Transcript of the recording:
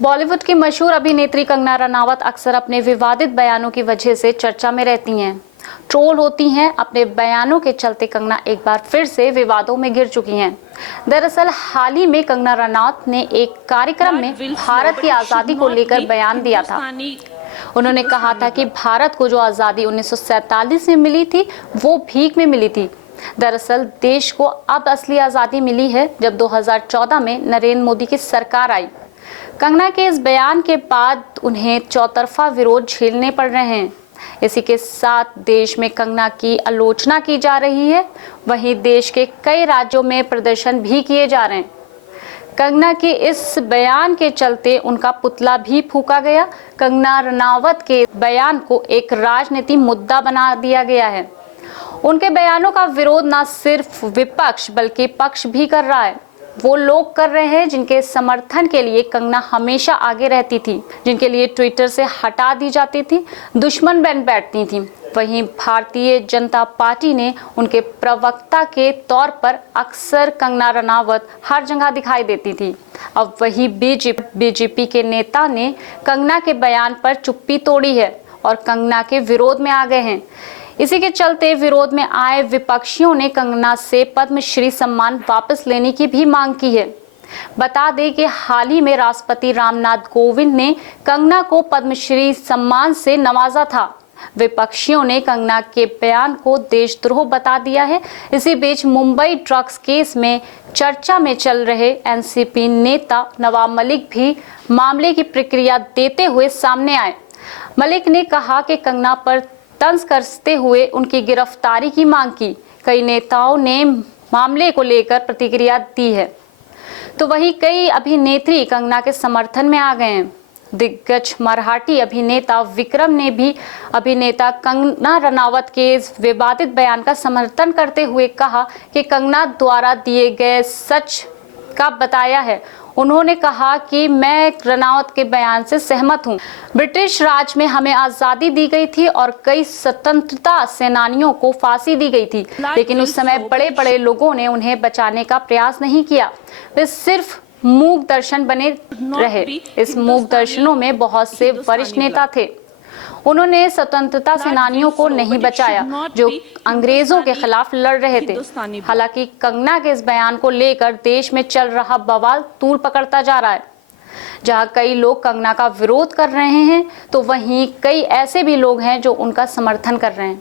बॉलीवुड की मशहूर अभिनेत्री कंगना रनावत अक्सर अपने विवादित बयानों की वजह से चर्चा में रहती हैं, ट्रोल होती हैं। अपने बयानों के चलते कंगना एक बार फिर से विवादों में घिर चुकी हैं। दरअसल हाल ही में कंगना रनावत ने एक कार्यक्रम में भारत की आज़ादी को लेकर बयान दिया था। उन्होंने कहा था कि भारत को जो आज़ादी 1947 में मिली थी वो भीख में मिली थी। दरअसल देश को अब असली आज़ादी मिली है जब 2014 में नरेंद्र मोदी की सरकार आई। कंगना के इस बयान के बाद उन्हें चौतरफा विरोध झेलने पड़ रहे हैं। इसी के साथ देश में कंगना की आलोचना की जा रही है, वहीं देश के कई राज्यों में प्रदर्शन भी किए जा रहे हैं। कंगना के इस बयान के चलते उनका पुतला भी फूंका गया। कंगना रनावत के बयान को एक राजनीतिक मुद्दा बना दिया गया है। उनके बयानों का विरोध न सिर्फ विपक्ष बल्कि पक्ष भी कर रहा है। वो लोग कर रहे हैं जिनके समर्थन के लिए कंगना हमेशा आगे रहती थी, जिनके लिए ट्विटर से हटा दी जाती थी, दुश्मन बन बैठती थी। वहीं भारतीय जनता पार्टी ने उनके प्रवक्ता के तौर पर अक्सर कंगना रनावत हर जगह दिखाई देती थी। अब वही बीजेपी के नेता ने कंगना के बयान पर चुप्पी तोड़ी है और कंगना के विरोध में आ गए हैं। इसी के चलते विरोध में आए विपक्षियों ने कंगना से पद्मश्री सम्मान वापस लेने की भी मांग की है। बता दें कि हाल ही में राष्ट्रपति रामनाथ कोविंद ने कंगना को पद्मश्री सम्मान से नवाजा था। विपक्षियों ने कंगना के बयान को देशद्रोह बता दिया है। इसी बीच मुंबई ड्रग्स केस में चर्चा में चल रहे एनसीपी नेता नवाब मलिक भी मामले की प्रतिक्रिया देते हुए सामने आए। मलिक ने कहा कि कंगना पर तंज कसते हुए उनकी गिरफ्तारी की मांग की। कई नेताओं ने मामले को लेकर प्रतिक्रिया दी है, तो वहीं कई अभिनेत्री कंगना के समर्थन में आ गए हैं। दिग्गज मराठी अभिनेता विक्रम ने भी अभिनेता कंगना रनावत के इस विवादित बयान का समर्थन करते हुए कहा कि कंगना द्वारा दिए गए सच का बताया है। उन्होंने कहा कि मैं रनावत के बयान से सहमत हूं। ब्रिटिश राज में हमें आज़ादी दी गई थी और कई स्वतंत्रता सेनानियों को फांसी दी गई थी, लेकिन उस समय बड़े बड़े लोगों ने उन्हें बचाने का प्रयास नहीं किया। वे सिर्फ मूक दर्शन बने रहे। इस मूक दर्शनों में बहुत से वरिष्ठ नेता थे। उन्होंने स्वतंत्रता सेनानियों को नहीं बचाया जो अंग्रेजों के खिलाफ लड़ रहे थे। हालांकि कंगना के इस बयान को लेकर देश में चल रहा बवाल तूल पकड़ता जा रहा है। जहां कई लोग कंगना का विरोध कर रहे हैं तो वहीं कई ऐसे भी लोग हैं जो उनका समर्थन कर रहे हैं।